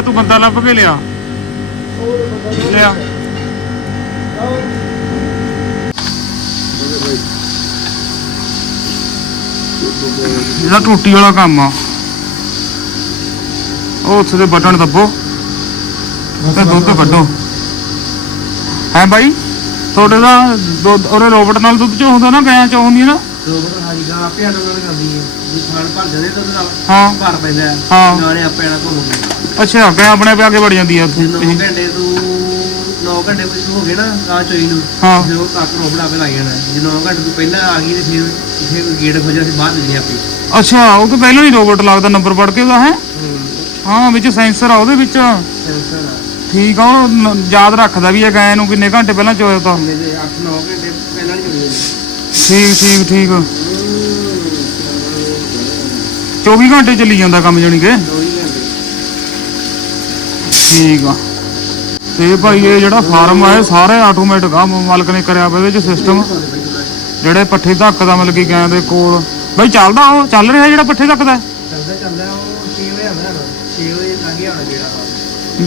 ਲਿਆ ਤੂੰ ਬੰਦਾ ਲੱਭ ਕੇ ਲਿਆ। ਲਿਆ। ਇਹਦਾ ਟੂਟੀ ਵਾਲਾ ਕੰਮ ਆ। ਉਹ ਉੱਥੇ ਦੇ ਬਟਨ ਦੱਬੋ। ਤੇ ਦੁੱਧ ਕੱਢੋ। ਹੈ ਬਾਈ? ਤੁਹਾਡੇ ਦਾ ਦੁੱਧ ਉਹਦੇ ਰੋਬਟ ਨਾਲ ਦੁੱਧ ਚੋ ਹੁੰਦਾ ਨਾ ਗਾਂ ਚੋ ਹੁੰਦੀ ਨਾ? ਰੋਬਟ ਹਾਜੀ ਦਾ ਆਪੇ ਆਟੋ ਨਾਲ ਕਰਦੀ ਹੈ ਜੇ ਖਾਣ ਭਰ ਜਾਂਦੇ ਤਾਂ ਉਹਦੇ ਨਾਲ। ਹਾਂ। ਭਰ ਪੈਂਦਾ। ਨਾਲੇ ਆਪੇ ਆਣਾ ਘੁੰਮ ਗਿਆ ਅੱਛਾ ਗਾਂ ਆਪਣੇ ਆਪ ਕੇ ਵੜ ਜਾਂਦੀ ਆ ਜੇ 9 ਉੱਥੇ। ਘੰਟੇ ਤੂੰ 9 ਘੰਟੇ ਵਿੱਚ ਹੋ ਗਏ ਨਾ ਆ ਚੋਈ ਨੂੰ। ਹਾਂ। ਫਿਰ ਉਹ ਕੱਕ ਆਪੇ ਲੱਗ ਜਾਣਾ। ਜੇ 9 ਘੰਟੇ ਤੋਂ ਪਹਿਲਾਂ ਆ ਗਈ ਤੇ ਫਿਰ ਫਿਰ ਗੇਟ ਖੋਜਿਆ ਸੀ ਬਾਹਰ ਦਿੰਦੀ ਆਪੇ। ਅੱਛਾ ਉਹ ਤਾਂ ਪਹਿਲਾਂ ਹੀ ਰੋਬਟ ਲੱਗਦਾ ਨੰਬਰ ਪੜ ਕੇ ਉਹਦਾ ਹੈ? ਹਾਂ। ਵਿੱਚ ਸੈਂਸਰ ਆ ਉਹਦੇ ਵਿੱਚ। ਸੈਂਸਰ ਆ। ਠੀਕ ਆ ਉਹ ਨ- ਯਾਦ ਰੱਖਦਾ ਵੀ ਇਹ ਗਾਂ ਨੂੰ ਕਿੰਨੇ ਘੰਟੇ ਪਹਿਲਾਂ ਚੋਇਆ ਤਾ। ਮੇਰੇ 8 9 ਘੰਟੇ ਪਹਿਲਾਂ ਨਹੀਂ ਚੋਈ ਠੀਕ ਠੀਕ ਠੀਕ। 24 ਘੰਟੇ ਚੱਲੀ ਜਾਂਦਾ ਕੰਮ ਜਾਣੀ ਕਿ। 2 ਹੀ ਘੰਟੇ ਠੀਕ ਆ। ਤੇ ਭਾਈ ਇਹ ਜਿਹੜਾ ਫਾਰਮ ਆ ਇਹ ਸਾਰੇ ਆਟੋਮੈਟਿਕ ਆ ਮਾਲਕ ਨੇ ਕਰਿਆ ਵਾ ਇਹਦੇ ਚ ਸਿਸਟਮ ਜਿਹੜੇ ਪੱਠੇ ਧੱਕਦਾ ਮਤਲਬ ਕਿ ਗਾਂ ਦੇ ਕੋਲ। ਬਈ ਚੱਲਦਾ ਉਹ ਚੱਲ ਰਿਹਾ ਜਿਹੜਾ ਪੱਠੇ ਧੱਕਦਾ? ਚੱਲਦਾ ਚੱਲਦਾ ਉਹ 6 ਵਜੇ ਆਉਂਦਾ ਨਾ 6 ਵਜੇ ਲੰਘ ਗਿਆ ਹੋਣਾ ਜਿਹੜਾ।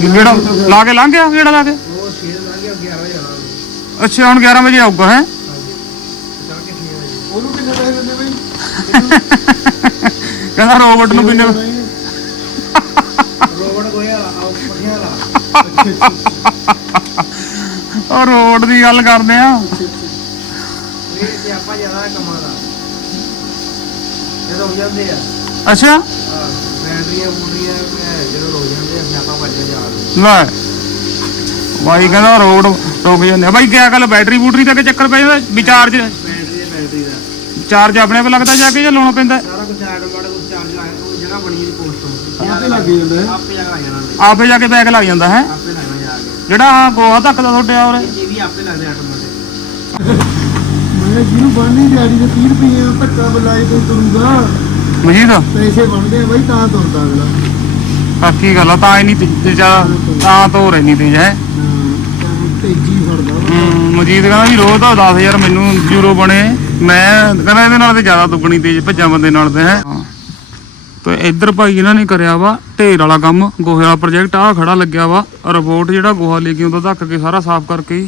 ਜਿਹੜਾ ਲਾ ਕੇ ਲੰਘ ਗਿਆ ਜਿਹੜਾ ਲਾ ਕੇ? ਉਹ 6 ਲੰਘ ਗਿਆ 11 ਵਜੇ ਆਉਣਾ। ਅੱਛਾ ਹੁਣ 11 ਵਜੇ ਆਊਗਾ ਹੈ? ਹਾਂਜੀ ਚੱਲ ਕੇ 6 ਵਜੇ ਉਹਨੂੰ ਕਿੰਨੇ ਪੈਸੇ ਦਿੰਦੇ ਬਈ ਕਹਿੰਦਾ ਰੋਬਟ ਨੂੰ ਕਿੰਨੇ ਗੋਇਆ ਵਾਲਾ ਉਹ ਰੋਡ ਦੀ ਗੱਲ ਕਰਦੇ ਆ। ਇਹ ਤੇ ਆਪਾਂ ਜ਼ਿਆਦਾ ਕੰਮਾਂ ਦਾ ਜਦੋਂ ਹੋ ਜਾਂਦੇ ਆ। ਅੱਛਾ। ਬੈਟਰੀਆਂ ਬੂਟਰੀਆਂ ਜਦੋਂ ਰੋ ਜਾਂਦੇ ਆ ਸਿਆਪਾ ਵੱਜ ਜਾ ਲੈ। ਬਾਈ ਕਹਿੰਦਾ ਰੋਡ ਰੁਕ ਜਾਂਦੇ ਆ। ਬਾਈ ਕਿਆ ਗੱਲ ਬੈਟਰੀ ਬੂਟਰੀ ਦਾ ਕਿ ਚੱਕਰ ਪੈ ਜਾਂਦਾ ਵੀ ਚਾਰਜ? ਬੈਟਰੀ ਦੇ ਬੈਟਰੀ ਦਾ। ਚਾਰਜ ਆਪਣੇ ਆਪ ਲੱਗਦਾ ਜਾ ਕੇ ਜਾਂ ਲਾਉਣਾ ਪੈਂਦਾ? ਸਾਰਾ ਕੁਝ ਐਡ ਵਾੜਾ ਕੁਝ ਚਾਰਜ ਲਾਇਆ ਉਹ ਜਗ੍ਹਾ ਬਣੀ ਦੀ ਪੋਸਟ ਤੋਂ ਆਪੇ ਲੱਗ ਜਾਂਦਾ ਲੱਗ ਜਾ ਕੇ ਬੈਗ ਲੱਗ ਜਾਂਦਾ ਹੈ। ਆਪੇ ਲੱਗਣਾ ਜਾ ਕੇ ਜਿਹੜਾ ਗੋਹਾ ਧੱਕਦਾ ਤੁਹਾਡੇ ਆ ਉਰੇ। ਇਹ ਵੀ ਆਪੇ ਲੱਗਦੇ ਆਟੋਮੈਟਿਕ ਮੈਂ ਜਿਹਨੂੰ ਬਣਨੀ ਦਿਹਾੜੀ ਦੇ 30 ਰੁਪਏ ਧੱਕਾ ਬੁਲਾਏ ਕੋਈ ਤੁਰੂਗਾ ਮਜੀਦ? ਪੈਸੇ ਬਣਦੇ ਆ ਬਈ ਤਾਂ ਤੁਰਦਾ ਅਗਲਾ। ਬਾਕੀ ਗੱਲ ਆ ਤਾਂ ਇੰਨੀ ਤੇਜ਼ ਤਾਂ ਤੋਂ ਰਹਿਣੀ ਤੇਜ਼ ਹੈ। ਤੇਜ਼ੀ ਫੜਦਾ। ਮਜੀਦ ਕਹਿੰਦਾ ਵੀ ਰੋਜ਼ ਦਾ 10000 ਮੈਨੂੰ ਯੂਰੋ ਬਣੇ। ਮੈਂ ਕਹਿੰਦਾ ਇਹਦੇ ਨਾਲ ਤੇ ਜ਼ਿਆਦਾ ਦੁੱਗਣੀ ਤੇਜ਼ ਭੱਜਾਂ ਬੰਦੇ ਨਾਲ ਤੇ ਹੈ। ਤੇ ਇੱਧਰ ਭਾਈ ਇਹਨਾਂ ਨੇ ਕਰਿਆ ਵਾ ਢੇਰ ਵਾਲਾ ਕੰਮ, ਗੋਹੇ ਵਾਲਾ ਪ੍ਰੋਜੈਕਟ ਆ ਖੜਾ ਲੱਗਿਆ ਵਾ ਰੋਬੋਟ ਜਿਹੜਾ ਗੋਹਾ ਲੈ ਕੇ ਆਉਂਦਾ ਧੱਕ ਕੇ ਸਾਰਾ ਸਾਫ਼ ਕਰਕੇ ਹੀ।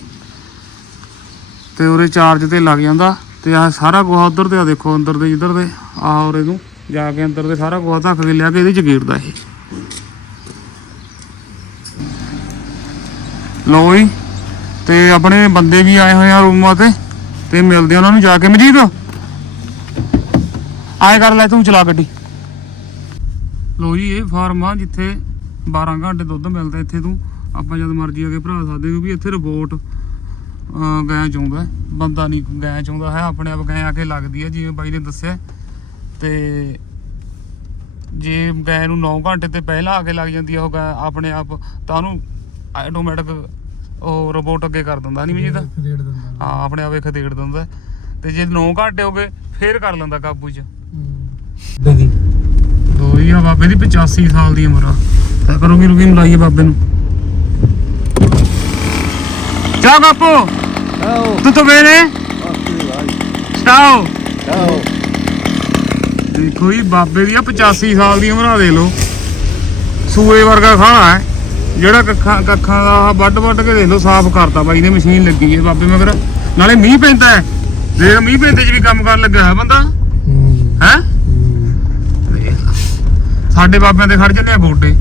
ਤੇ ਉਰੇ ਚਾਰਜ ਤੇ ਲੱਗ ਜਾਂਦਾ, ਤੇ ਆਹ ਸਾਰਾ ਗੋਹਾ ਉਧਰ ਤੇ ਆ ਦੇਖੋ, ਅੰਦਰ ਦੇ ਜਿੱਧਰ ਦੇ ਆ ਉਰੇ ਨੂੰ ਜਾ ਕੇ ਅੰਦਰ ਦੇ ਸਾਰਾ ਗੋਹਾ ਧੱਕ ਕੇ ਲਿਆ ਕੇ ਇਹਦੇ ਚ ਗੇੜਦਾ ਇਹ। ਲੋ ਜੀ, ਤੇ ਆਪਣੇ ਬੰਦੇ ਵੀ ਆਏ ਹੋਏ ਆ ਰੂਮਾਂ ਤੇ ਤੇ ਮਿਲਦੇ ਉਹਨਾਂ ਨੂੰ ਜਾ ਕੇ। ਮਜੀਦ ਆਏ ਕਰ ਲੈ ਤੂੰ ਚਲਾ ਗੱਡੀ। ਲੋ ਜੀ ਇਹ ਫਾਰਮ ਆ ਜਿੱਥੇ 12 ਘੰਟੇ ਦੁੱਧ ਮਿਲਦਾ ਇੱਥੇ ਤੂੰ। ਆਪਾਂ ਜਦ ਮਰਜ਼ੀ ਆ ਕੇ ਭਰਾ ਸਕਦੇ ਕਿਉਂਕਿ ਇੱਥੇ ਰਿਪੋਰਟ ਗਾਂ ਚਾਉਂਦਾ ਹੈ। ਬੰਦਾ ਨਹੀਂ ਗਾਂ ਚਾਉਂਦਾ ਹੈ ਆਪਣੇ ਆਪ ਗਾਂ ਆ ਕੇ ਲੱਗਦੀ ਹੈ ਜਿਵੇਂ ਬਾਈ ਨੇ ਦੱਸਿਆ। ਤੇ ਜੇ ਗਾਂ ਨੂੰ 9 ਘੰਟੇ ਤੇ ਪਹਿਲਾਂ ਆ ਕੇ ਲੱਗ ਜਾਂਦੀ ਹੈ ਉਹ ਗਾਂ ਆਪਣੇ ਆਪ ਤਾਂ ਉਹਨੂੰ ਆਟੋਮੈਟਿਕ ਉਹ ਰੋਬੋਟ ਅੱਗੇ ਕਰ ਦਿੰਦਾ ਨਹੀਂ ਖਦੇੜ ਦਿੰਦਾ। ਹਾਂ ਆਪਣੇ ਆਪੇ ਖਦੇੜ ਦਿੰਦਾ। ਤੇ ਜੇ 9 ਘੰਟੇ ਹੋ ਗਏ ਫੇਰ ਕਰ ਲੈਂਦਾ ਕਾਬੂ 'ਚ। ਦੇਦੀ ਦੋ ਹੀ ਆ ਬਾਬੇ ਦੀ 85 ਸਾਲ ਦੀ ਉਮਰ ਆ। ਤਾਂ ਕਰੋਗੀ ਰੁਕੀ ਮਲਾਈਏ ਬਾਬੇ ਨੂੰ। ਜਾ ਬਾਪੂ। ਆਓ। tutto bene ciao ਆਓ। ਦੇਖੋ ਜੀ ਬਾਬੇ ਦੀ ਆ 85 ਸਾਲ ਦੀ ਉਮਰ ਆ ਦੇ ਲੋ ਸੂਏ ਵਰਗਾ ਖਾਣਾ ਹੈ। ਜਿਹੜਾ ਕੱਖਾਂ ਕੱਖਾਂ ਦਾ ਵੱਢ ਵੱਢ ਕੇ ਦੇਖ ਲੋ ਸਾਫ਼ ਕਰਤਾ ਬਾਈ ਨੇ ਮਸ਼ੀਨ ਲੱਗੀ ਹੈ ਬਾਬੇ ਮਗਰ। ਨਾਲੇ ਮੀਂਹ ਪੈਂਦਾ ਹੈ। ਦੇਖ ਮੀਂਹ ਪੈਂਦੇ ਚ ਵੀ ਕੰਮ ਕਰਨ ਲੱਗਾ ਹੈ ਬੰਦਾ। ਹੂੰ। ਹੈ? ਸਾਡੇ ਬਾਬਿਆਂ ਦੇ ਖੜ ਜੰਨੇ ਆ ਗੋਡੇ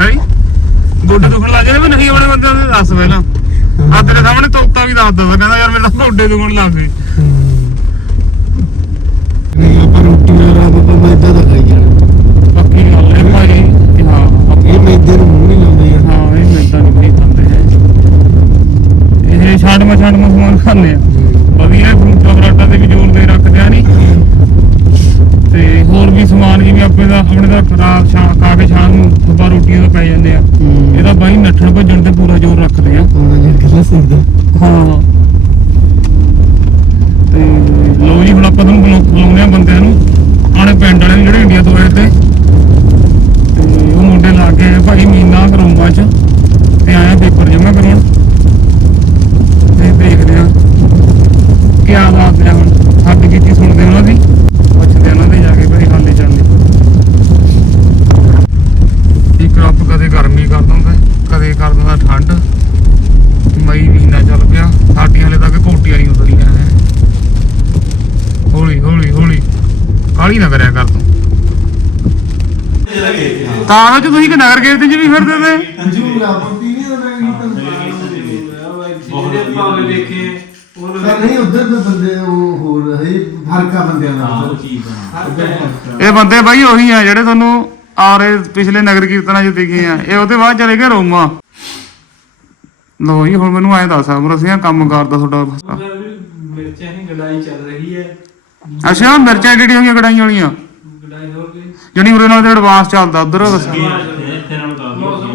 ਹੈ? ਗੋਡੇ ਦੁਖਣ ਲੱਗ ਜਾਂਦੇ ਵੀ ਨਹੀਂ ਆਪਣੇ ਬੰਦਿਆਂ ਦੇ ਦੱਸ ਪਹਿਲਾਂ। ਆ ਤੇਰੇ ਸਾਹਮਣੇ ਤੋਤਾ ਵੀ ਦੱਸ ਦਿੰਦਾ ਕਹਿੰਦਾ ਯਾਰ ਮੇਰੇ ਤਾਂ ਗੋਡੇ ਦੁਖਣ ਲੱਗ ਗਏ। ਨਹੀਂ ਆਪਾਂ ਰੋਟੀ ਨਾਲ ਰਾਤ ਆਪਾਂ ਮੈਦਾ ਦਾ ਖਾਈ ਜਾਣਾ। ਪੱਕੀ ਗੱਲ ਹੈ ਭਾਈ। ਕਿ ਹਾਂ ਇਹ ਮੈਦੇ ਨੂੰ ਮੂੰਹ ਨਹੀਂ ਲਾਉਂਦੇ ਯਾਰ। ਹਾਂ ਇਹ ਮਿਲਦਾ ਨਹੀਂ ਭਾਈ ਖਾਂਦੇ ਹੈ ਇਹ ਛਾੜ ਮਾ ਛਾੜ ਮਾ ਸਮਾਨ ਖਾਂਦੇ ਆ। ਵਧੀਆ ਫਰੂਟਾ ਫਰਾਟਾ ਤੇ ਵੀ ਜ਼ੋਰ ਦੇ ਰੱਖਦੇ ਆ ਨਹੀਂ ਤੇ ਹੋਰ ਵੀ ਸਮਾਨ ਜਿਵੇਂ ਆਪਣੇ ਦਾ ਆਪਣੇ ਦਾ ਰਾਤ ਸ਼ਾਮ ਖਾ ਕੇ ਸ਼ਾਮ ਨੂੰ ਸਵੇਰ ਰੋਟੀਆਂ ਤੋਂ ਪੈ ਜਾਂਦੇ ਆ। ਇਹਦਾ ਬਾਈ ਨੱਠਣ ਭੱਜਣ ਤੇ ਪੂਰਾ ਜ਼ੋਰ ਰੱਖਦੇ ਆ। ਉਹਨਾਂ ਜੇ ਗਿਲਾ ਸਕਦਾ ਹਾਂ ਤੇ ਲੋ ਜੀ ਹੁਣ ਆਪਾਂ ਤੁਹਾਨੂੰ ਬੁਲਾ- ਬੁਲਾਉਂਦੇ ਆ ਬੰਦਿਆਂ ਨੂੰ ਆਣੇ ਪਿੰਡ ਵਾਲੇ ਨੂੰ ਜਿਹੜੇ ਇੰਡੀਆ ਤੋਂ ਆਏ ਤੇ ਤੇ ਉਹ ਮੁੰਡੇ ਲਾ ਕੇ ਆਏ ਭਾਈ ਮੀਨਾ ਕਰੋਮਾ ਚ ਤੇ ਆਇਆ ਪੇਪਰ ਜਮ੍ਹਾਂ ਕਰਾਉਣ ਤੇ ਦੇਖਦੇ ਆ ਕੀ ਬਾਤ ਹੈ ਹੁਣ ਹੱਦ ਕੀਤੀ ਸੁਣਦੇ ਉਹਨਾਂ ਦੀ ਪੁੱਛਦੇ ਉਹਨਾਂ ਦੇ ਜਾ ਕੇ ਭਾਈ ਹਾਲੇ ਚੱਲਦੇ ਇੱਕ ਕੇ ਕਰ ਦਿੰਦਾ ਠੰਡ ਮਈ ਮਹੀਨਾ ਚੱਲ ਪਿਆ ਸਾਡੀਆਂ ਹਲੇ ਤੱਕ ਕੋਟੀਆਂ ਹੀ ਉਤਰੀਆਂ ਹੈ ਹੌਲੀ ਹੌਲੀ ਹੌਲੀ ਕਾਲੀ ਨਾ ਕਰਿਆ ਕਰ ਤੂੰ ਤਾਂ ਚ ਤੁਸੀਂ ਕਿ ਨਗਰ ਕੀਰਤਨ ਚ ਵੀ ਫਿਰਦੇ ਤੇ। ਝੂਲਾ ਪੱਤੀ। ਨਹੀਂ ਉਹਦਾ ਕੀਰਤਨ ਪਰ ਨਹੀਂ ਉਧਰ ਦੇ ਬੰਦੇ ਉਹ ਹੋਰ ਹੈ ਫਰਕਾ ਬੰਦਿਆਂ ਨਾਲ ਇਹ ਬੰਦੇ ਬਾਈ ਉਹੀ ਆ ਜਿਹੜੇ ਤੁਹਾਨੂੰ ਆ ਰਹੇ ਪਿਛਲੇ ਨਗਰ ਕੀਰਤਨਾਂ 'ਚ ਦਿਖੇ ਆ। ਇਹ ਉਹਦੇ ਬਾਅਦ ਚਲੇ ਗਏ ਰੋਮਾ। ਲੋ ਜੀ ਹੁਣ ਮੈਨੂੰ ਐਂ ਦੱਸ ਅਮਰ ਸਿੰਘ ਕੰਮ ਕਰਦਾ ਤੁਹਾਡਾ ਮਿਰਚਾਂ ਦੀ ਗੜਾਈ ਚੱਲ ਰਹੀ ਹੈ। ਅੱਛਾ ਮਿਰਚਾਂ ਕਿਹੜੀਆਂ ਹੋਈਆਂ ਕੜਾਈਆਂ ਵਾਲੀਆਂ? ਗੜਾਈ ਹੋ ਗਈ ਜਣੀ ਉਰੇ ਨਾਲ ਤੇ ਐਡਵਾਂਸ ਚੱਲਦਾ ਉਧਰ ਮੌਸਮ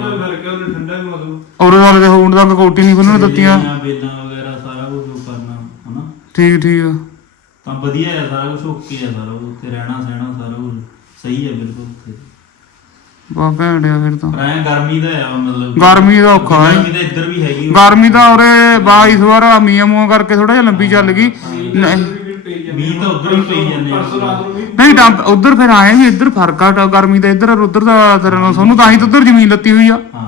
ਦਾ ਫ਼ਰਕ ਹੈ ਉਹ ਠੰਡਾ ਮੌਸਮ। ਉਰੇ ਨਾਲ ਤੇ ਹੁਣ ਤੱਕ ਕੋਟੀ ਨਹੀਂ ਖੁੱਲਣ ਦਿੱਤੀਆਂ। ਬੇਦਾਂ ਵਗੈਰਾ ਸਾਰਾ ਕੁਝ ਕਰਨਾ ਹਨਾ? ਠੀਕ ਠੀਕ ਆ। ਤਾਂ ਵਧੀਆ ਹੈ ਸਾਰਾ ਕੁਝ ਓਕੇ ਹੈ ਸਾਰਾ ਕੁਝ। ਉੱਥੇ ਰਹਿਣਾ ਸਹਿਣਾ ਸਾਰਾ ਕੁਝ ਸਹੀ ਹੈ ਬਿਲਕੁਲ ਉੱਥੇ। ਬਾ ਘੈਂਟ ਆ ਫਿਰ ਤਾਂ। ਪਰ ਐ ਗਰਮੀ ਦਾ ਆ ਮਤਲਬ ਗਰਮੀ ਦਾ ਔਖਾ ਹੈ। ਗਰਮੀ ਤਾਂ ਇੱਧਰ ਵੀ ਹੈਗੀ। ਗਰਮੀ ਤਾਂ ਉਰੇ ਬਾ ਇਸ ਵਾਰ ਮੀਆਂ ਮੂਆਂ ਕਰਕੇ ਥੋੜਾ ਜਿਹਾ ਲੰਬੀ ਚੱਲ ਗਈ। ਨਹੀਂ। ਮੀਂਹ ਤਾਂ ਉੱਧਰ ਹੀ ਪਈ ਜਾਂਦੇ ਆ। ਪਰਸੋਂ ਰਾਤ ਨੂੰ ਵੀ ਨਹੀਂ ਡੰਪ ਉਧਰ ਫਿਰ ਆਏ ਵੀ ਇੱਧਰ ਫ਼ਰਕ ਆ ਤਾਂ ਗਰਮੀ ਦਾ ਇੱਧਰ ਔਰ ਉੱਧਰ ਦਾ ਤੇਰੇ ਨਾਲ ਤੁਹਾਨੂੰ ਤਾਂ ਹੀ ਤਾਂ ਉੱਧਰ ਜ਼ਮੀਨ ਲੱਤੀ ਹੋਈ ਆ। ਹਾਂ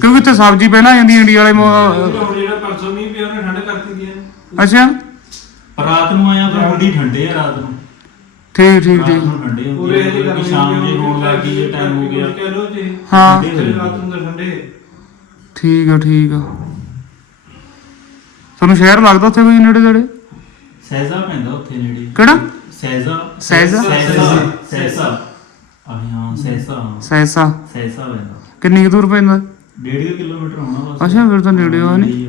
ਕਿਉਂਕਿ ਇੱਥੇ ਸਬਜ਼ੀ ਪਹਿਲਾਂ ਆ ਜਾਂਦੀ ਇੰਡੀਆ ਵਾਲੇ ਮੋ- ਹੁਣ ਜਿਹੜਾ ਪਰਸੋਂ ਮੀਂਹ ਪਿਆ ਉਹਨੇ ਠੰਡ ਕਰਤੀ ਦੀ ਹੈ ਅੱਛਾ। ਰਾਤ ਨੂੰ ਆਇਆ ਪਰ ਬੜੀ ਠੰਡੇ ਆ ਰਾਤ ਨੂੰ। ਠੀਕ ਠੀਕ ਰਾਤ ਠੀਕ। ਨੂੰ ਠੰਡੇ ਹੁੰਦੇ ਪੂਰੇ ਇਹਦੇ ਆ ਗਰਮੀ ਸ਼ਾਮ ਦੇ ਹੋਣ ਲੱਗ ਗਈ ਇਹ ਟਾਈਮ ਹੋ ਗਿਆ। ਕਹਿ ਲੋ ਜੀ। ਹਾਂ। ਠੰਡੇ ਹੋ ਰਾਤ ਜਾਂਦੇ। ਨੂੰ ਤਾਂ ਠੰਡੇ। ਠੀਕ ਆ ਠੀਕ ਆ। ਤੁਹਾਨੂੰ ਸ਼ਹਿਰ ਲੱਗਦਾ ਉੱਥੇ ਕੋਈ ਨੇੜੇ ਤੇੜੇ ਸਹਿਜ਼ਾ ਪੈਂਦਾ ਉੱਥੇ ਨੇੜੇ। ਕਿਹੜਾ? ਸਹਿਜ਼ਾ। ਸਹਿਜ਼ਾ? ਸਹਿਜ਼ਾ। ਸਹਿਜ਼ਾ। ਆ ਹਾਂ ਸਹਿਜ਼ਾ ਹਾਂ। ਸੈਸਾ ਸਹਿਜ਼ਾ। ਪੈਂਦਾ। ਕਿੰਨੀ ਕੁ ਦੂਰ ਪੈਂਦਾ? ਡੇਢ ਕੁ ਕਿਲੋਮੀਟਰ ਹੋਣਾ ਬਸ। ਅੱਛਾ ਫਿਰ ਤਾਂ ਨੇੜੇ ਆ। ਨਹੀਂ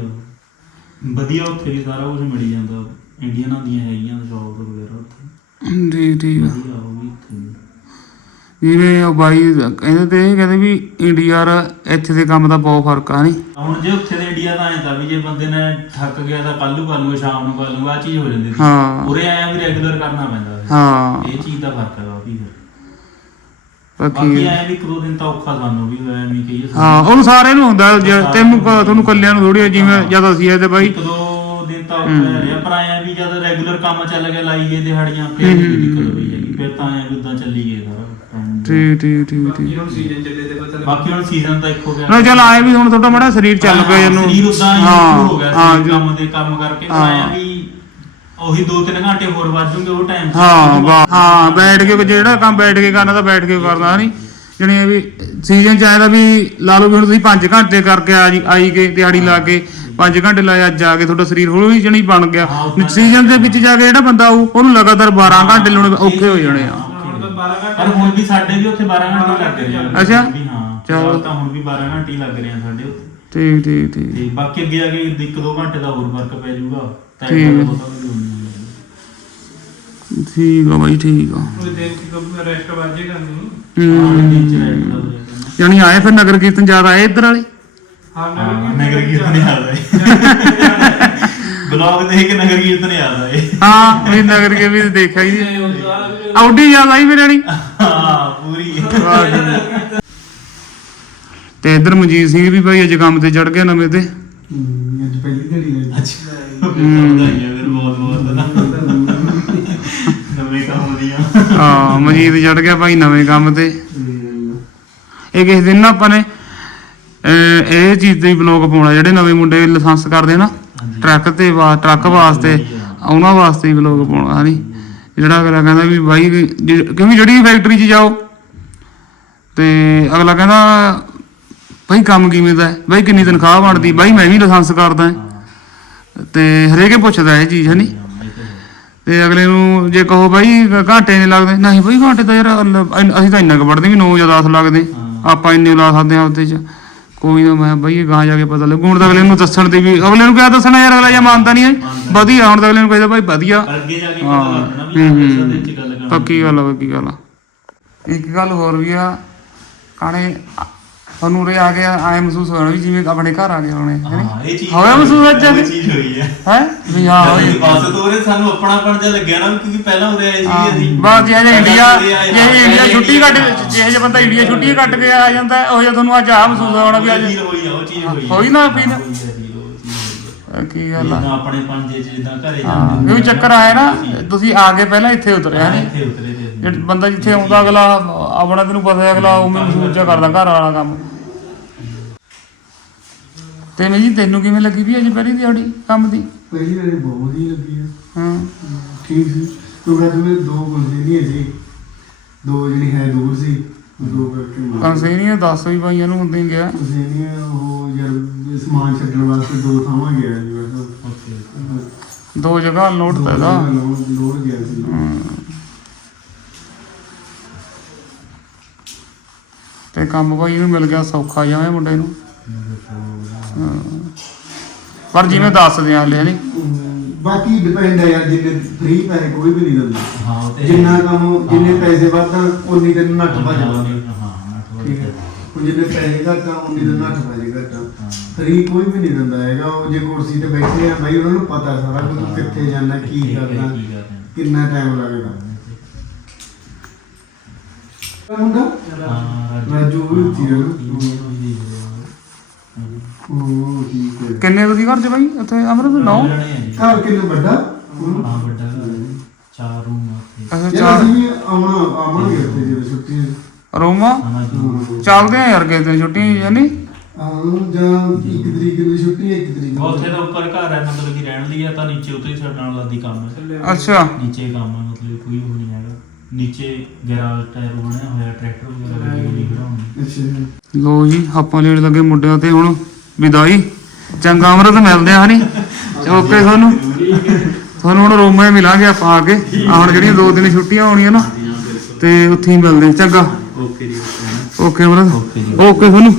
ਵਧੀਆ ਉੱਥੇ ਵੀ ਸਾਰਾ ਕੁਝ ਮਿਲ ਜਾਂਦਾ। ਇੰਡੀਅਨਾਂ ਦੀਆਂ ਹੈਗੀਆਂ ਜੌਬ ਵਗੈਰਾ ਉੱਥੇ। ਠੀਕ ਠੀਕ ਆ ਵਧੀਆ। ਜਿਵੇਂ ਉਹ ਬਾਈ ਕਹਿੰਦੇ ਤੇ ਇਹ ਕਹਿੰਦੇ ਵੀ ਇੰਡੀਆ ਔਰ ਇੱਥੇ ਦੇ ਕੰਮ ਦਾ ਬਹੁਤ ਫ਼ਰਕ ਆ ਨਹੀਂ ਹੁਣ ਜੇ ਉੱਥੇ ਦੇ ਇੰਡੀਆ ਦਾ ਐਂ ਤਾਂ ਵੀ ਜੇ ਬੰਦੇ ਨੇ ਥੱਕ ਗਿਆ ਤਾਂ ਕੱਲ ਨੂੰ ਕਰ ਲੂਗਾ ਸ਼ਾਮ ਨੂੰ ਕਰ ਲੂਗਾ ਆ ਚੀਜ਼ ਹੋ ਜਾਂਦੀ ਸੀ ਹਾਂ। ਉਰੇ ਆਇਆ ਵੀ ਰੈਗੂਲਰ ਕਰਨਾ ਪੈਂਦਾ ਹੈ। ਇਹ ਚੀਜ਼ ਦਾ ਫ਼ਰਕ ਹੈ ਬਾਕੀ ਬਾਕੀ ਐ ਵੀ ਇੱਕ ਦੋ ਦਿਨ ਤਾਂ ਔਖਾ ਸਾਨੂੰ ਵੀ ਹੋਇਆ ਨਹੀਂ ਕਹੀਏ ਹਾਂ ਉਹਨੂੰ ਸਾਰਿਆਂ ਨੂੰ ਹੁੰਦਾ ਜੇ ਤੈਨੂੰ ਤੁਹਾਨੂੰ ਕੱਲਿਆਂ ਨੂੰ ਥੋੜੀ ਜਿਵੇਂ ਅਸੀਂ ਆਏ ਤੇ ਬਾਈ। ਇੱਕ ਦੋ ਦਿਨ ਤਾਂ ਔਖਾ ਰਿਹਾ ਪਰ ਆਇਆ ਵੀ ਜਦ ਰੈਗੂਲਰ ਕੰਮ ਚੱਲ ਗਿਆ ਲਾਈਏ ਦਿਹਾੜੀਆਂ ਫਿਰ ਨਹੀਂ ਦਿੱਕਤ ਹੋਈ ਹੈਗੀ ਫਿਰ ਤਾਂ ਐ ਉਦਾਂ ਚੱਲੀ ਗਏ ਸਾਰਾ ਕੰਮ। ਠੀਕ ਠੀਕ ਠੀਕ ਬਾਕੀ ਠੀਕ ਹੁਣ ਸੀਜ਼ਨ ਚੱਲੇ ਤੇ ਪਤਾ ਬਾਕੀ ਹੁਣ ਸੀਜ਼ਨ ਤਾਂ ਇੱਕ ਹੋ ਗਿਆ। ਨਾ ਚੱਲ ਆਏ ਵੀ ਹੁਣ ਤੁਹਾਡਾ ਮੜਾ ਸਰੀਰ ਚੱਲ ਪਿਆ ਜਨੂੰ ਸਰੀਰ ਉਦਾਂ ਹੀ ਗਿਆ ਸੀ। ਕੰਮ ਦੇ ਕੰਮ ਕਰਕੇ। ਹਾਂ। ਆਇਆ ਵੀ ਉਹੀ 2-3 ਘੰਟੇ ਹੋਰ ਵੱਧ ਜੂਗੇ ਉਹ ਟਾਈਮ ਹਾਂ ਬਾ- ਹਾਂ ਬੈਠ ਕੇ ਜਿਹੜਾ ਕੰਮ ਬੈਠ ਕੇ ਕਰਨਾ ਤਾਂ ਬੈਠ ਕੇ ਕਰਨਾ ਨਹੀਂ? ਜਣੀ ਵੀ ਸੀਜ਼ਨ ਚ ਆਇਆ ਵੀ ਲਾ ਲਓ ਵੀ ਹੁਣ ਤੁਸੀਂ 5 ਘੰਟੇ ਕਰਕੇ ਆ ਜੀ ਆਈ ਗਏ ਦਿਹਾੜੀ ਲਾ ਕੇ। 5 ਘੰਟੇ ਲਾਏ ਅੱਜ ਆ ਕੇ ਤੁਹਾਡਾ ਸਰੀਰ ਹੌਲੀ ਜਣੀ ਬਣ ਗਿਆ। ਹਾਂ, ਸੀਜ਼ਨ ਦੇ ਵਿੱਚ ਜਾ ਕੇ ਜਿਹੜਾ ਬੰਦਾ ਆਊ ਉਹਨੂੰ ਲਗਾਤਾਰ 12 ਘੰਟੇ ਲਾਉਣੇ ਔਖੇ ਹੋ ਜਾਣੇ ਆ। 12 ਘੰਟੇ ਪਰ ਹੁਣ ਵੀ ਸਾਡੇ ਵੀ ਉੱਥੇ 12 ਘੰਟੇ ਲੱਗ ਰਹੇ ਆ। ਅੱਛਾ। ਵੀ ਹਾਂ ਚਲੋ। ਚਲੋ ਤਾਂ ਹੁਣ ਵੀ 12 ਘੰਟੇ ਹੀ ਲੱਗ ਰਹੇ ਆ ਸਾਡੇ ਉੱਥੇ। ਠੀਕ ਠੀਕ ਠੀਕ। ਤੇ ਬਾਕੀ ਅੱਗੇ ਆ ਕੇ ਇੱਕ ਦੋ ਘੰਟੇ ਦਾ ਹੋਰ ਫ਼ਰਕ ਪੈ ਜਾਊਗਾ। ਤਾਂ ਠੀਕ। ਹੈ। ਬਹੁਤਾ ਆ ਬਾਈ ਠੀਕ ਆ। ਕੋਈ ਦਿਨ ਕਿ ਕੋਈ ਰੈਸਟ ਵਾਜੇ ਕਰਨੀ। ਹਾਂ, ਰਹਿ ਜਾਂਦਾ ਹੋ ਜਾਂਦਾ। ਜਾਣੀ ਆਏ ਫਿਰ ਨਗਰ ਕੀਰਤਨ ਜ਼ਿਆਦਾ ਆਏ ਇੱਧਰ ਵਾਲੇ? ਹਾਂ ਨਗਰ ਕੀਰਤਨ ਯਾਦ ਆਏ। ਬਲੌਗ ਦੇਖ ਕੇ ਨਗਰ ਕੀਰਤਨ ਯਾਦ ਆਏ ਹਾਂ ਵੀ ਨਗਰ ਕੇ ਵੀ ਦੇਖਿਆ ਹੀ ਆਉਡੀ ਜ਼ਿਆਦਾ ਆਈ ਮੇਰੇ ਜਾਣੀ ਹਾਂ ਪੂਰੀ। ਤੇ ਇੱਧਰ ਮਨਜੀਤ ਸਿੰਘ ਵੀ ਭਾਈ ਅੱਜ ਕੰਮ ਤੇ ਚੜ ਗਿਆ ਨਵੇਂ ਤੇ। ਹੂੰ, ਅੱਜ ਪਹਿਲੀ ਦਿਹਾੜੀ ਹੈ ਅੱਛਾ। ਵਧਾਈਆਂ ਫਿਰ ਬਹੁਤ ਬਹੁਤ। ਨਵੇਂ ਕੰਮ ਦੀਆਂ। ਹਾਂ ਮਨਜੀਤ ਚੜ ਗਿਆ ਭਾਈ ਨਵੇਂ ਕੰਮ ਤੇ। ਇਹ ਕਿਸੇ ਦਿਨ ਨਾ ਆਪਾਂ ਨੇ ਅਹ, ਇਹ ਚੀਜ਼ ਦੇ ਬਲੌਗ ਪਾਉਣਾ ਜਿਹੜੇ ਨਵੇਂ ਮੁੰਡੇ ਲਾਇਸੈਂਸ ਕਰਦੇ ਨਾ। ਟਰੱਕ ਤੇ ਵਾ ਟਰੱਕ ਵਾਸਤੇ ਉਹਨਾਂ ਵਾਸਤੇ ਹੀ ਬਲੌਗ ਪਾਉਣਾ ਹਨੀ ਜਿਹੜਾ ਅਗਲਾ ਕਹਿੰਦਾ ਵੀ ਬਾਈ ਕਿਉਂਕਿ ਜਿਹੜੀ ਫੈਕਟਰੀ 'ਚ ਜਾਓ ਤੇ ਅਗਲਾ ਕਹਿੰਦਾ ਭਾਈ ਕੰਮ ਕਿਵੇਂ ਦਾ ਹੈ? ਬਾਈ ਕਿੰਨੀ ਤਨਖਾਹ ਬਣਦੀ? ਬਾਈ ਮੈਂ ਵੀ ਲਾਇਸੈਂਸ ਕਰਦਾ। ਤੇ ਹਰੇਕੇ ਪੁੱਛਦਾ ਇਹ ਚੀਜ਼ ਹਨੀ ਤੇ ਅਗਲੇ ਨੂੰ ਜੇ ਕਹੋ ਬਾਈ ਘਾਟੇ ਨਹੀਂ ਲੱਗਦੇ ਨਹੀਂ ਬਾਈ ਘਾਟੇ ਤਾਂ ਯਾਰ ਅਸੀਂ ਤਾਂ ਇੰਨਾ ਕੁ ਪੜਦੇ ਵੀ 9 ਜਾਂ 10 ਲੱਗਦੇ। ਆਪਾਂ ਇੰਨੇ ਲਾ ਸਕਦੇ ਹਾਂ ਉਹਦੇ ਚ। ਕੋਈ ਨਾ ਮੈਂ ਬਾਈ ਗਾਂ ਜਾ ਕੇ ਪਤਾ ਲੱਗੂ ਹੁਣ ਤਾਂ ਅਗਲੇ ਨੂੰ ਦੱਸਣ ਤੇ ਵੀ ਅਗਲੇ ਨੂੰ ਕਿਆ ਦੱਸਣਾ ਯਾਰ ਅਗਲਾ ਜਾਂ ਮੰਨਦਾ ਨਹੀਂ ਹੈ। ਵਧੀਆ ਹੁਣ ਤਾਂ ਅਗਲੇ ਨੂੰ ਕਹਿੰਦਾ ਬਾਈ ਵਧੀਆ ਅੱਗੇ ਜਾ ਕੇ ਪਤਾ ਲੱਗਣਾ ਵੀ ਹੂੰ। ਦੇ ਗੱਲ ਕਰਨੀ ਪੱਕੀ ਗੱਲ ਆ ਪੱਕੀ ਗੱਲ ਆ ਇੱਕ ਗੱਲ ਹੋਰ ਵੀ ਆ ਕਾਣੇ ਤੁਹਾਨੂੰ ਰੇ ਆ ਗਿਆ ਐ ਮਹਿਸੂਸ ਹੋਣਾ ਵੀ ਜਿਵੇਂ ਆਪਣੇ ਘਰ ਆ ਗਏ ਹੋਣੇ? ਹਾਂ ਇਹ ਚੀਜ਼ ਹੋਇਆ ਮਹਿਸੂਸ ਅੱਜ ਇਹ ਚੀਜ਼ ਹੋਈ ਹੈ ਹੈ ਵੀ ਹਾਂ। ਅਸੀਂ ਬੱਸ ਤੋਂ ਉਰੇ ਸਾਨੂੰ ਆਪਣਾਪਣ ਜਿਹਾ ਲੱਗਿਆ ਨਾ ਕਿਉਂਕਿ ਪਹਿਲਾਂ ਉਰੇ ਆਏ ਸੀ ਅਸੀਂ ਬਸ ਜੇ ਜੇ ਇੰਡੀਆ ਉਰੇ ਆਏ, ਜੇ ਇੰਡੀਆ ਛੁੱਟੀ ਕੱਟ। ਜੇ ਜੇ ਬੰਦਾ ਇੰਡੀਆ ਛੁੱਟੀ ਕੱਟ ਕੇ ਆ ਜਾਂਦਾ ਉਹ ਜਿਹਾ ਤੁਹਾਨੂੰ ਅੱਜ ਆ ਮਹਿਸੂਸ ਹੋਣਾ ਵੀ ਅੱਜ ਹੋਈ ਆ ਉਹ ਚੀਜ਼ ਹੋਈ। ਹੋਈ ਨਾ ਹੋਈ ਹੋਈ ਆ। ਕੀ ਗੱਲ ਆ ਆਪਣੇ ਪੰਜੇ ਚ ਜਿੱਦਾਂ ਘਰੇ ਹਾਂ ਜਾਂਦੇ ਕਿਉਂਕਿ ਚੱਕਰ ਆਇਆ ਨਾ ਤੁਸੀਂ ਆ ਕੇ ਪਹਿਲਾਂ ਇੱਥੇ ਉਤਰਿਆ ਨਹੀਂ ਇੱਥੇ ਉਤਰੇ। ਜੇ ਬੰਦਾ ਜਿੱਥੇ ਆਉਂਦਾ ਅਗਲਾ ਆਪਣਾ ਤੈਨੂੰ ਪਤਾ ਹੈ ਅਗਲਾ ਉਹ ਮਹਿਸੂਸ ਜਿਹਾ ਕਰਦਾ ਘਰ ਵਾਲਾ ਕੰਮ। ਤੇ ਮੈਂ ਜੀ ਤੈਨੂੰ ਕਿਵੇਂ ਲੱਗੀ ਵੀ ਅੱਜ ਪਹਿਲੀ ਦਿਹਾੜੀ ਕੰਮ ਦੀ? ਪਹਿਲੀ ਵਾਰੀ ਬਹੁਤ ਹੀ ਲੱਗੀ ਆ। ਹਾਂ। ਠੀਕ ਸੀ। ਕਿਉਂਕਿ ਅੱਜ ਮੇਰੇ ਦੋ ਬੰਦੇ ਨਹੀਂ ਸੀ ਦੋ ਜਿਹੜੀ ਹੈ ਦੂਰ ਸੀ ਦੋ ਕਰਕੇ ਮੈਂ ਕੰਸੇ ਨਹੀਂ 10 ਵੀ ਭਾਈਆਂ ਨੂੰ ਹੁੰਦੇ ਗਿਆ। ਨਹੀਂ ਉਹ ਯਾਰ ਸਮਾਨ ਛੱਡਣ ਵਾਸਤੇ ਦੋ ਥਾਵਾਂ ਗਿਆ ਜੀ ਬਸ ਓਕੇ ਦੋ ਜਗ੍ਹਾ ਦੋ ਪੈਦਾ ਲੋਡ ਗਿਆ ਸੀ। ਤੇ ਕੰਮ ਭਾਈ ਨੂੰ ਮਿਲ ਗਿਆ ਸੌਖਾ ਜਿਹਾ ਮੁੰਡੇ ਨੂੰ। ਹਾਂ। ਪਰ ਜਿਵੇਂ ਦੱਸਦੇ ਆ ਹਲੇ ਹਨੀ? ਬਾਕੀ ਡਿਪੈਂਡ ਹੈ ਯਾਰ ਜਿੰਨੇ ਫ੍ਰੀ ਪੈਸੇ ਕੋਈ ਵੀ ਨਹੀਂ ਦਿੰਦਾ। ਹਾਂ ਉਹ ਤੇ ਜਿੰਨਾ ਕੰਮ ਜਿੰਨੇ ਪੈਸੇ ਵੱਧ ਉਨੀ ਦਿਨ ਨੱਠ ਭੱਜ ਹਾਂ ਜਾਂਦਾ ਨੱਠ ਠੀਕ ਹੈ। ਹੁਣ ਜਿੰਨੇ ਪੈਸੇ ਘੱਟ ਆ ਉਨੀ ਦਿਨ ਨੱਠ ਭੱਜ ਘੱਟ ਆ। ਫ੍ਰੀ ਕੋਈ ਵੀ ਨਹੀਂ ਦਿੰਦਾ ਹੈਗਾ ਉਹ ਜੇ ਕੁਰਸੀ ਤੇ ਬੈਠੇ ਆ ਬਾਈ ਉਹਨਾਂ ਨੂੰ ਪਤਾ ਸਾਰਾ ਕੁਝ ਕਿੱਥੇ ਜਾਣਾ ਕੀ ਕਰਨਾ ਕੀ ਕਰਨਾ। ਕਿੰਨਾ ਟਾਈਮ ਲੱਗਦਾ। ਮੁੰਡਾ ਹਾਂ ਰਾਜੂ ਵੀ ਉੱਥੇ ਆ ਨਾ। ਹਾਂ ਉਹ ਠੀਕ ਹੈ। ਕਿੰਨੇ ਤੁਸੀਂ ਘਰ ਚ ਭਾਈ ਉੱਥੇ ਅਮਰਤ ਨੌ? ਘਰ ਕਿੰਨਾ ਵੱਡਾ। ਹਾਂ ਵੱਡਾ। ਚਾਰ ਰੂਮ ਆ ਅੱਛਾ ਚਾਰ ਅਸੀਂ ਵੀ ਆਉਣਾ ਆਵਾਂਗੇ ਉੱਥੇ ਜਦੋਂ ਛੁੱਟੀ ਰੂਮਾ? ਜੀ। ਚੱਲਦੇ ਆ ਯਾਰ ਕਿਸੇ ਦਿਨ ਛੁੱਟੀ ਜਾਨੀ ਆਉਂ ਜਾਂ ਇੱਕ ਤਰੀਕ ਨੂੰ ਛੁੱਟੀ ਹੈ ਇੱਕ ਤਰੀਕ ਨੂੰ ਉੱਥੇ ਤਾਂ ਉੱਪਰ ਘਰ ਹੈ ਮਤਲਬ ਕਿ ਰਹਿਣ ਲਈ ਆ ਤਾਂ ਨੀਚੇ ਉਤਰੀ ਸਾਡੇ ਨਾਲ ਲਾਦੀ ਕੰਮ ਹੈ ਅੱਛਾ। ਨੀਚੇ ਕੰਮ ਹੈ ਮਤਲਬ ਕੋਈ ਉਹ ਨਹੀਂ ਹੈਗਾ। ਨੀਚੇ ਗੈਰਾਜ ਟਾਇਰ ਬਣਿਆ ਹੋਇਆ ਟਰੈਕਟਰ ਵਗੈਰਾ ਲੱਗੇ ਹੋਏ ਨਹੀਂ ਖੜਾਉਣੇ ਅੱਛਾ ਜੀ। ਲੋ ਜੀ ਆਪਾਂ ਲੈਣ ਲੱਗੇ ਮੁੰਡਿਆਂ ਤੇ ਹੁਣ। ਵਿਦਾਈ। ਚੰਗਾ ਅਮਰਤ ਮਿਲਦੇ ਆ ਹਨੀ। ਓਕੇ ਤੁਹਾਨੂੰ ਤੁਹਾਨੂੰ ਹੁਣ ਰੋਮਾ ਹੀ ਮਿਲਾਂਗੇ ਆਪਾਂ ਆ ਕੇ। ਆ ਹੁਣ ਜਿਹੜੀਆਂ ਦੋ ਦਿਨ ਛੁੱਟੀਆਂ ਹੋਣੀਆਂ ਨਾ ਤੇ ਉੱਥੇ ਹੀ ਮਿਲਦੇ ਆ। ਚੰਗਾ। ਓਕੇ ਜੀ ਓਕੇ ਅਮਰਤ। ਓਕੇ ਤੁਹਾਨੂੰ